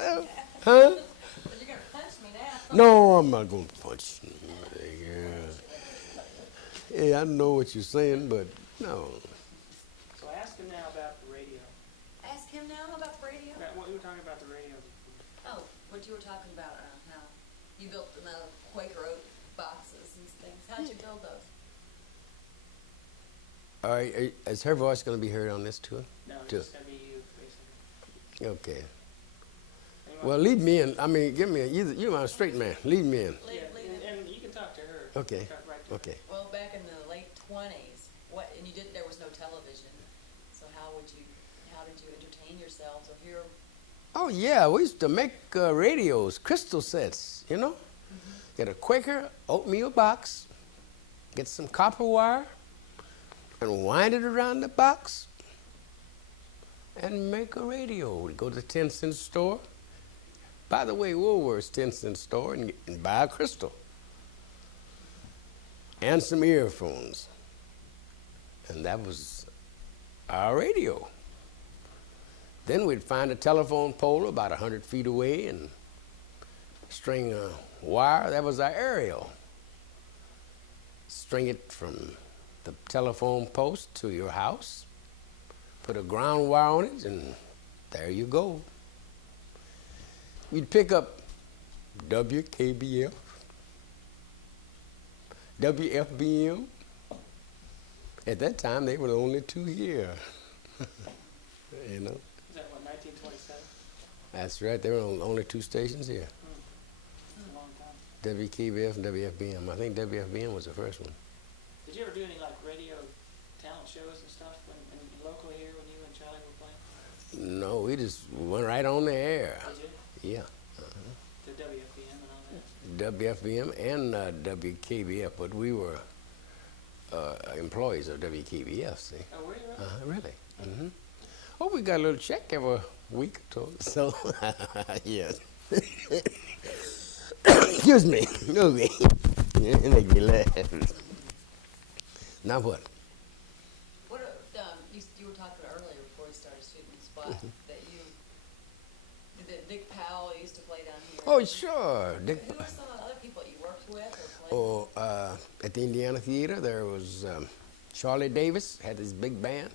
Huh? But you're gonna punch me now. No, I'm not going to punch you. Yeah, I know what you're saying, but no. So ask him now about the radio. Ask him now about radio. About what we were talking about the radio. Oh, what you were talking about, how you built the Quaker Oat boxes and things. How'd you build those? All right, is her voice going to be heard on this tour? No, it's Too. just gonna be you, basically. Okay. Anyway, Well, lead me in. I mean, give me you're my straight man. Lead me in. yeah, and you can talk to her. Okay. Talk right to her. Okay. Well, back in the late 20s, and you didn't. There was no television, so how did you entertain yourselves or hear? Oh yeah, we used to make radios, crystal sets. You know, get a Quaker oatmeal box, get some copper wire, and wind it around the box, and make a radio. We go to the 10-cent store. By the way, Woolworth's 10-cent store, and buy a crystal and some earphones, and that was our radio. Then we'd find a telephone pole about 100 feet away and string a wire. That was our aerial. String it from the telephone post to your house, put a ground wire on it, and there you go. We'd pick up WKBF, WFBM. At that time, they were the only two here. You know. Is that what, 1927? That's right. There were only two stations here. It's a long time. WKBF and WFBM. I think WFBM was the first one. Did you ever do any like radio talent shows and stuff when locally here when you and Charlie were playing? No, we just went right on the air. Did you? Yeah. The WFPM and all that? WFBM and WKBF, but we were employees of WKBF, see. Oh, were you really? Really? Mm-hmm. Oh, we got a little check every week or so. Yes. Excuse me. Okay. Make me laugh. Now what? What you were talking earlier before we started shooting the spot that that Dick Powell used to play down here. Oh, sure. Dick. Who are some of the other people you worked with or played? Oh, at the Indiana Theater, there was Charlie Davis, had his big band.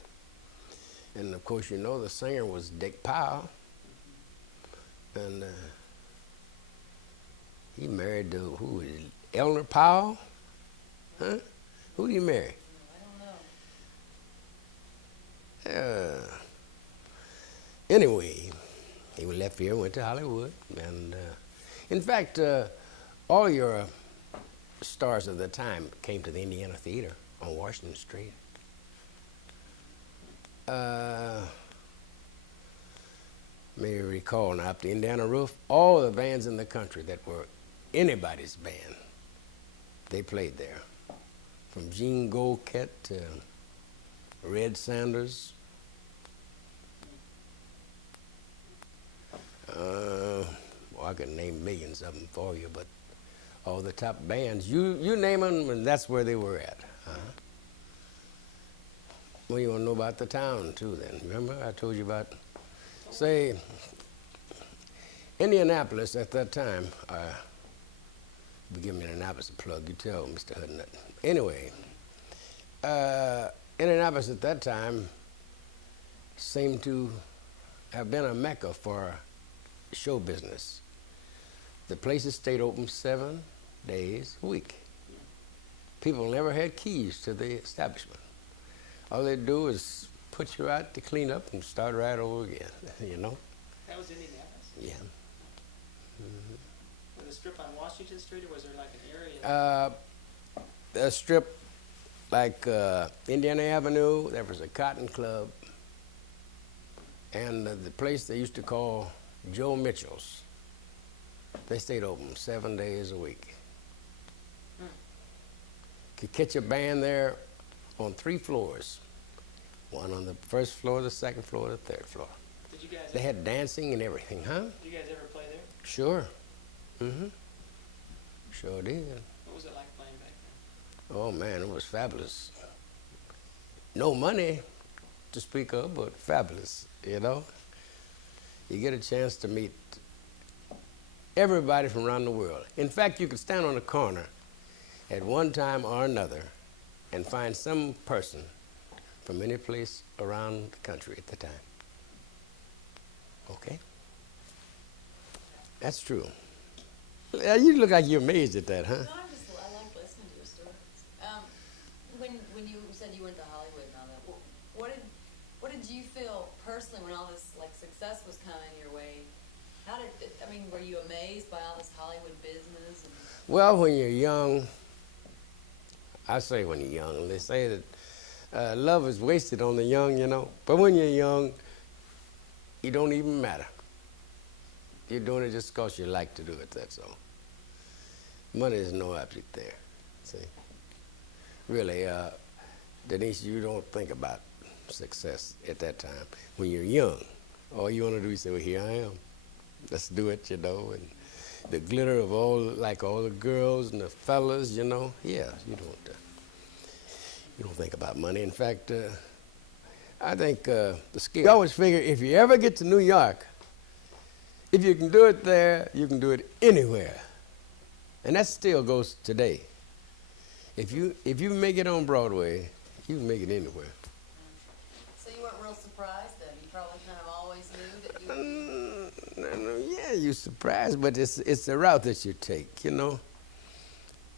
And, of course, you know the singer was Dick Powell. And he married to, who is it, Eleanor Powell? Huh? Who did he marry? I don't know. Anyway, he left here and went to Hollywood. And, in fact, all your stars of the time came to the Indiana Theater on Washington Street. May recall now, up the Indiana Roof, all the bands in the country that were anybody's band, they played there. From Gene Goldkett to Red Sanders. Well, I could name millions of them for you, but all the top bands, you name them, and that's where they were at. Well, you want to know about the town, too, then. Remember, I told you about, say, Indianapolis at that time. You give me Indianapolis a plug, you tell Mr. Hudnut. Anyway, Indianapolis at that time seemed to have been a mecca for show business. The places stayed open 7 days a week. People never had keys to the establishment. All they do is put you out to clean up and start right over again, you know? That was Indianapolis? Yeah. Was it a strip on Washington Street, or was there like an area? A strip like Indiana Avenue, there was a cotton club, and the place they used to call Joe Mitchell's. They stayed open 7 days a week. Could catch a band there on 3 floors. One on the first floor, the second floor, the third floor. Did you guys They had dancing and everything, huh? Did you guys ever play there? Sure. Mm-hmm. Sure did. What was it like playing back then? Oh, man, it was fabulous. No money to speak of, but fabulous, you know? You get a chance to meet everybody from around the world. In fact, you could stand on a corner at one time or another and find some person from any place around the country at the time. Okay? That's true. You look like you're amazed at that, huh? No, I like listening to your stories. When you said you went to Hollywood and all that, what did you feel personally when all this like success was coming your way? Were you amazed by all this Hollywood business? Well, when you're young, I say when you're young, they say that love is wasted on the young, you know. But when you're young, it don't even matter. You're doing it just because you like to do it, that's all. Money is no object there, see. Really, Denise, you don't think about success at that time. When you're young, all you want to do is say, well, here I am. Let's do it, you know. And the glitter of all the girls and the fellas, you know. Yeah, you don't think about money. In fact, I think the skill. You always figure if you ever get to New York, if you can do it there, you can do it anywhere. And that still goes today. If you make it on Broadway, you can make it anywhere. So you weren't real surprised then? You probably kind of always knew that you Yeah, you're surprised, but it's the route that you take, you know.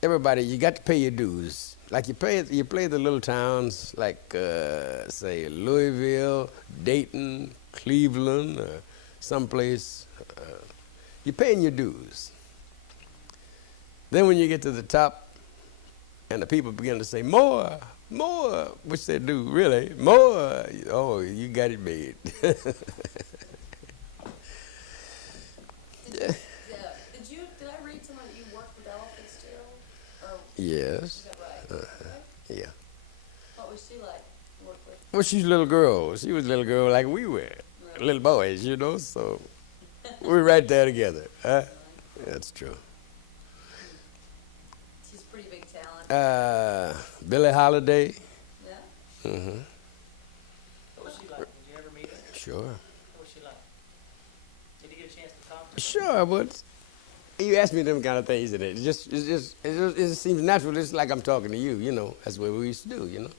Everybody, you got to pay your dues. Like you play the little towns like, say, Louisville, Dayton, Cleveland, or someplace. You're paying your dues. Then when you get to the top and the people begin to say, more, which they do, really, more, oh, you got it made. Did I read somewhere that you worked with Ella Fitzgerald? Or Yes. is that right? Okay. Yeah. What was she like to work with? Well, she's a little girl. She was a little girl like we were. Really? Little boys, you know, so we're right there together. Huh? That's true. She's a pretty big talent. Billie Holiday. Yeah? Mm-hmm. What was she like? Did you ever meet her? Sure. What was she like? Did you get a chance to talk to her? Sure, but you ask me them kind of things, and it just seems natural. Just like I'm talking to you, you know. That's what we used to do, you know.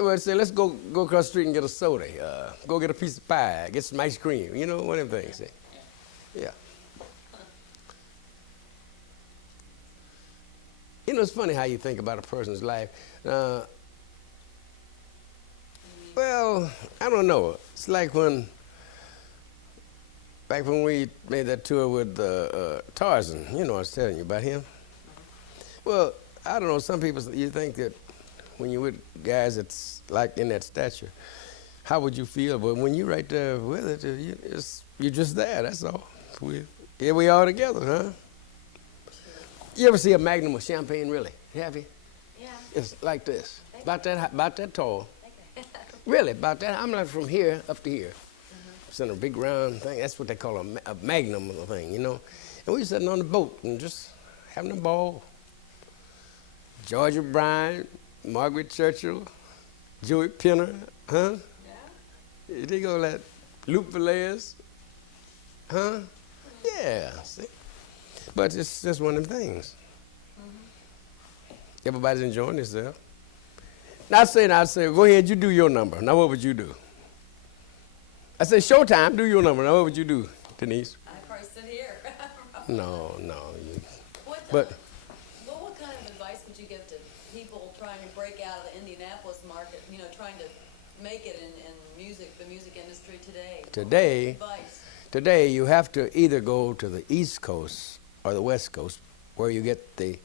Well, say, let's go across the street and get a soda. Go get a piece of pie, get some ice cream. You know, one of them things. See? Yeah. You know, it's funny how you think about a person's life. Well, I don't know. It's like back when we made that tour with Tarzan. You know, I was telling you about him. Well, I don't know. Some people, you think that when you're with guys that's like in that stature, how would you feel? But when you're right there with it, you're just there. That's all. Here we are together, huh? You ever see a magnum of champagne, really? Have you? Yeah. It's like this, about that tall. Really, about that. I'm like from here up to here. It's in a big round thing. That's what they call a magnum of a thing, you know. And we were sitting on the boat and just having a ball. Georgia Bryant, Margaret Churchill, Joey Pinner, huh? Yeah? They go that Luke Velez, huh? Yeah, see? But it's just one of them things. Everybody's enjoying themselves. Now I'd say, go ahead, you do your number. Now what would you do? I say, showtime, do your number. Now what would you do, Denise? I'd probably sit here. No. What kind of advice would you give to people trying to break out of the Indianapolis market, you know, trying to make it in the music industry today? Today you have to either go to the East Coast or the West Coast where you get the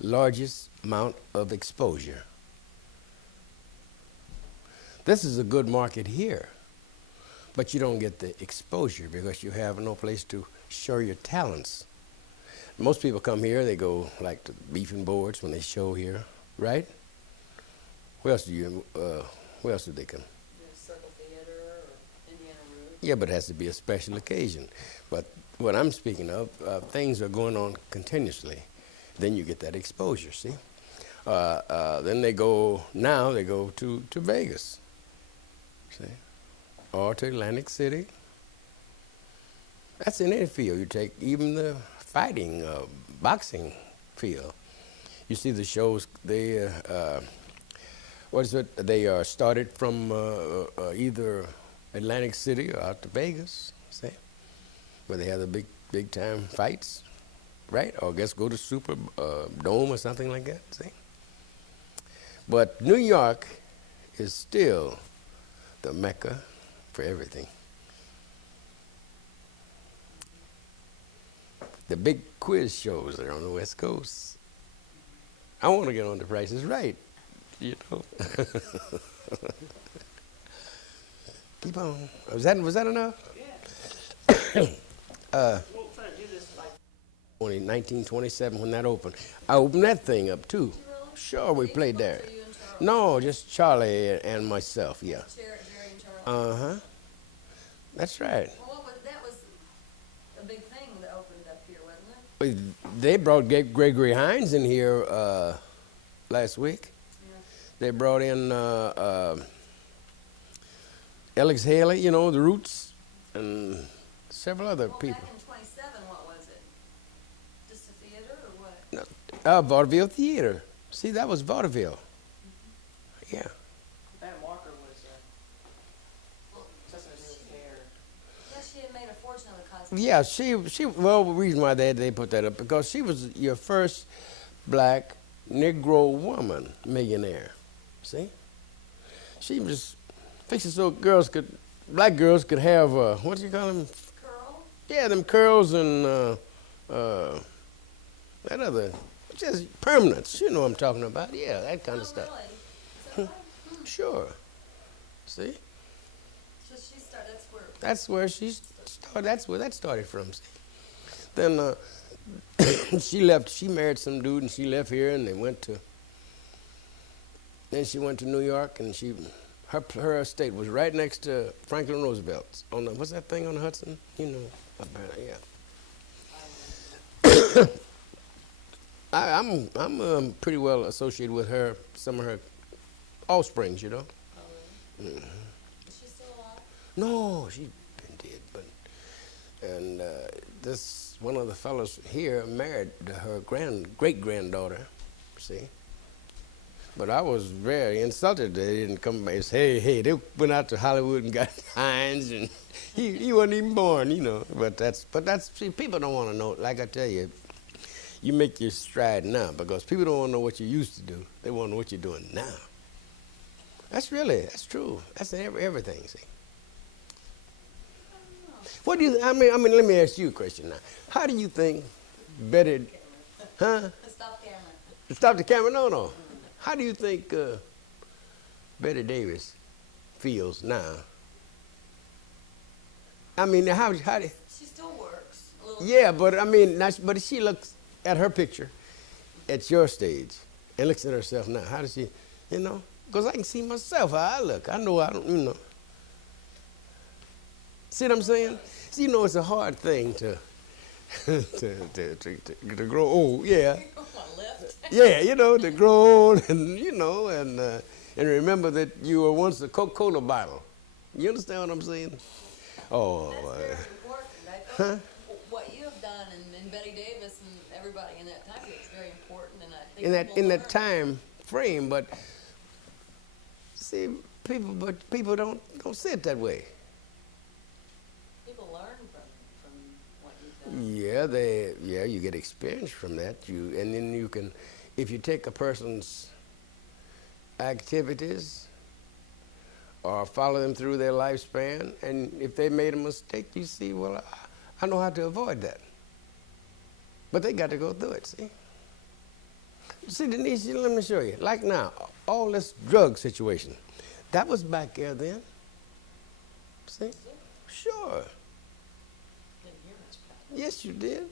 largest amount of exposure. This is a good market here, but you don't get the exposure because you have no place to show your talents. Most people come here, they go like to beefing boards when they show here, right? Where else do they come? Circle Theater or Indiana Roots. Yeah, but it has to be a special occasion. But what I'm speaking of, things are going on continuously. Then you get that exposure, see? Then they go to Vegas, see? Or to Atlantic City. That's in any field. You take even the fighting, boxing field. You see the shows, they, what is it? They started from either Atlantic City or out to Vegas, see, where they have the big time fights, right? Or I guess go to Super Dome or something like that, see. But New York is still the mecca for everything. The big quiz shows are on the West Coast. I want to get on The Price is Right, you know. Keep on. Was that enough? Yeah. We'll try to do this like. Only 1927 when that opened. I opened that thing up too. Did you really? Sure, we Did played you there. or you and Charlie? No, just Charlie and myself. Yeah. Jerry and Charlie. Uh huh. That's right. Well, that was a big thing that opened up here, wasn't it? They brought Gregory Hines in here last week. Yeah. They brought in Alex Haley, you know, the Roots, and several other Well, people. back in 27, what was it? Just a theater or what? Vaudeville Theater. See, that was vaudeville. Yeah. Van Walker was Well, something to do with hair. yeah, she had made a fortune on the cosmetic. Yeah, well, the reason why they put that up, because she was your first black Negro woman millionaire. See? She was fixing so black girls could have, what do you call them? Curl? Yeah, them curls and that other, just permanence. You know what I'm talking about. Yeah, that kind of Oh, stuff. really? Is that right? Sure. See? So she started, that's where, That's where she started. That's where that started from. See? Then she left. She married some dude, and she left here, and they went to. Then she went to New York, and her estate was right next to Franklin Roosevelt's on the what's that thing on the Hudson? You know, up there, yeah. I'm pretty well associated with her. Some of her offsprings, you know. oh, really? Is she still alive? No, she been dead, but and this one of the fellows here married her great granddaughter. See, but I was very insulted they didn't come back. Hey, they went out to Hollywood and got Hines, and he wasn't even born, you know. But that's see, people don't want to know. Like I tell you, you make your stride now because people don't want to know what you used to do. They want to know what you're doing now. That's true. That's everything. See. What do you? I mean, let me ask you a question now. How do you think Betty? Huh? Stop camera. Stop the camera. No. How do you think Betty Davis feels now? I mean, how do? She still works a little. Yeah, but I mean, but she looks at her picture at your stage and looks at herself now. How does she? You know, because I can see myself how I look. I know I don't. You know. See what I'm saying? See, you know, it's a hard thing to to grow old. Yeah, My left. yeah, you know, to grow old and you know and remember that you were once a Coca-Cola bottle. You understand what I'm saying? Oh, That's very important. I think what you have done and Betty Davis and everybody in that time is very important. And I think in that learn. time frame, but see, people don't see it that way. People learn from what you've done. Yeah, you get experience from that. And then you can, if you take a person's activities or follow them through their lifespan, and if they made a mistake, you see, well, I know how to avoid that. But they got to go through it. See, Denise, let me show you. Like now, all this drug situation, that was back there then. See, sure. Didn't hear much about it. Yes, you did.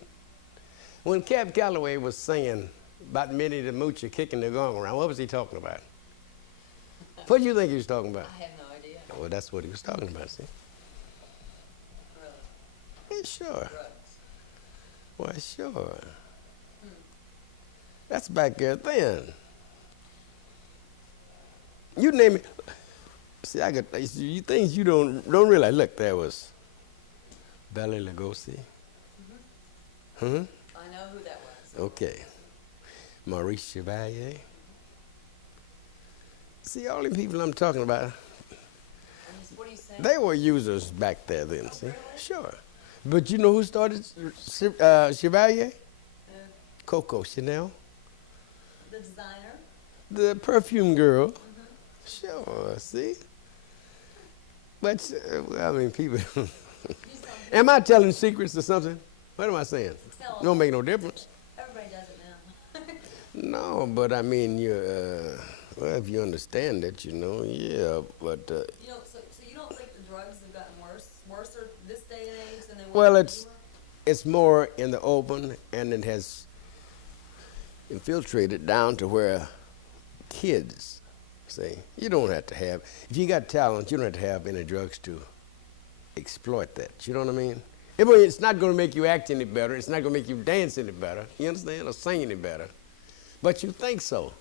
When Cab Calloway was singing about Minnie the Moocher kicking the gong around, what was he talking about? What do you think he was talking about? I have no idea. Well, that's what he was talking about, see? Really. Yeah, sure. Drugs. Why, sure. That's back there then. You name it. See, you things you don't realize. Look, there was Bela Lugosi. Huh? I know who that was. Okay. Maurice Chevalier. See, all the people I'm talking about, What are you saying? they were users back there then, see? Really? Sure. But you know who started Chevalier? Coco Chanel. The designer? The perfume girl. Sure, see? But, I mean, people. Am I telling secrets or something? What am I saying? Tell 'em. Don't make no difference. Everybody does it now. No, but I mean, well, if you understand it, you know, yeah, but, So you don't think the drugs have gotten worse this day and age than they were? well, when it's you were? it's more in the open, and it has infiltrated down to where kids, see, you don't have to have, if you got talent, you don't have to have any drugs to exploit that. You know what I mean? It's not going to make you act any better. It's not going to make you dance any better. You understand? Or sing any better. But you think so.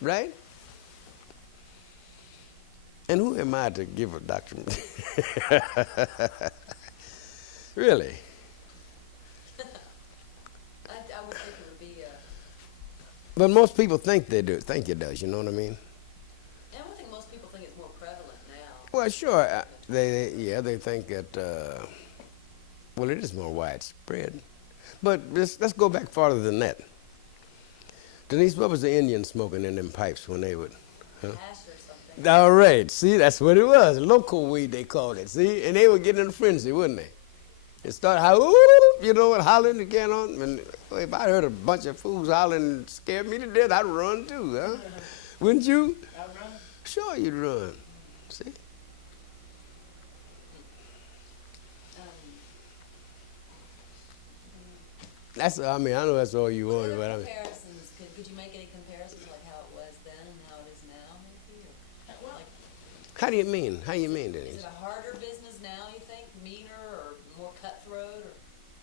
Right? And who am I to give a doctrine? Really? I would think it would be But most people think they do. Think it does. You know what I mean? I would think most people think it's more prevalent now. Well, sure. They think that. Well, it is more widespread. But let's go back farther than that. Denise, what was the Indian smoking in them pipes when they would? Huh? Ash or something. All right. See, that's what it was. Local weed, they called it. See, and they were getting in a frenzy, wouldn't they? It started you know, and hollering and getting on. And if I heard a bunch of fools hollering and scared me to death, I'd run too, huh? Wouldn't you? I'd run. Sure, you'd run. See? I mean, I know that's all you wanted, but I mean, Comparisons. Could you make any comparisons like how it was then and how it is now, maybe? Or, like, how do you mean? How do you mean, is Denise? it a harder business now, you think? Meaner or more cutthroat?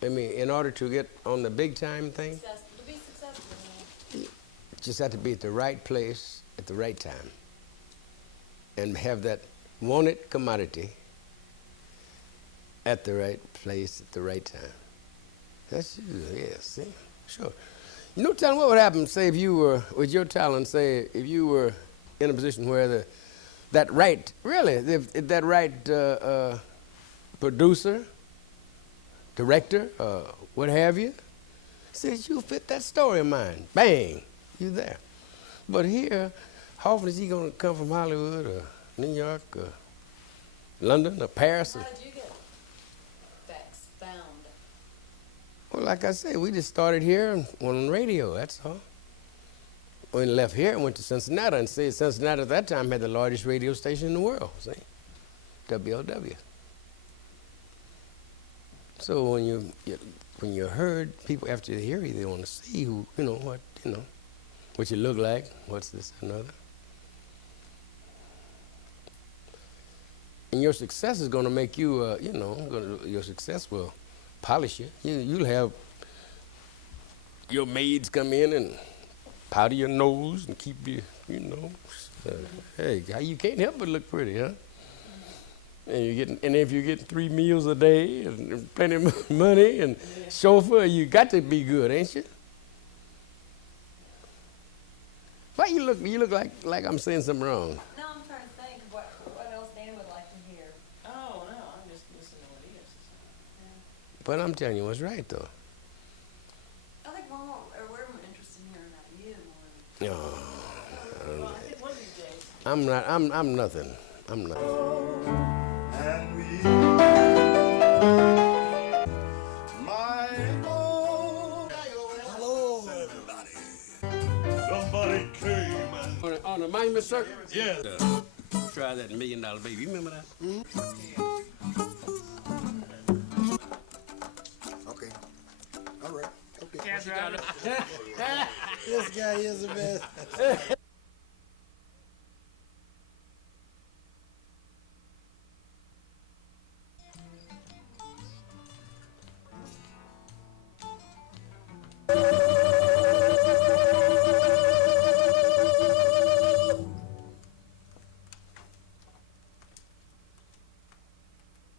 Or I mean, in order to get on the big time thing, to be successful? You know? just have to be at the right place at the right time and have that wanted commodity at the right place at the right time. That's you, yeah, see? Sure. You know, tell me what would happen, say, if you were, with your talent, say, if you were in a position where that right producer, director, what have you, says you fit that story of mine. Bang, you there. But here, how often is he going to come from Hollywood or New York or London or Paris? How did you get found? Well, like I say, we just started here and went on radio, that's all. We left here and went to Cincinnati, and see, Cincinnati at that time had the largest radio station in the world, see? WLW. So when you heard people after they hear you, they want to see who, what you look like, what's this and another. And your success is going to make you, your success will polish you. You'll have your maids come in and powder your nose and keep you, hey, you can't help but look pretty, huh? And if you get 3 meals a day and plenty of money and chauffeur, you got to be good, ain't you? Why you look like I'm saying something wrong? No, I'm trying to think of what else Dan would like to hear. Oh, no, I'm just listening to what he has to say. But I'm telling you what's right, though. I think we're more interested in hearing about you more. No, Well, I think one of these days. I'm not. I'm nothing. I'm nothing. And me, my own. Hello, everybody. Somebody came and On the Monument Circle? yeah. Try that $1 Million Baby. You remember that? Okay. All right. Okay. Cab driver. This guy is the best.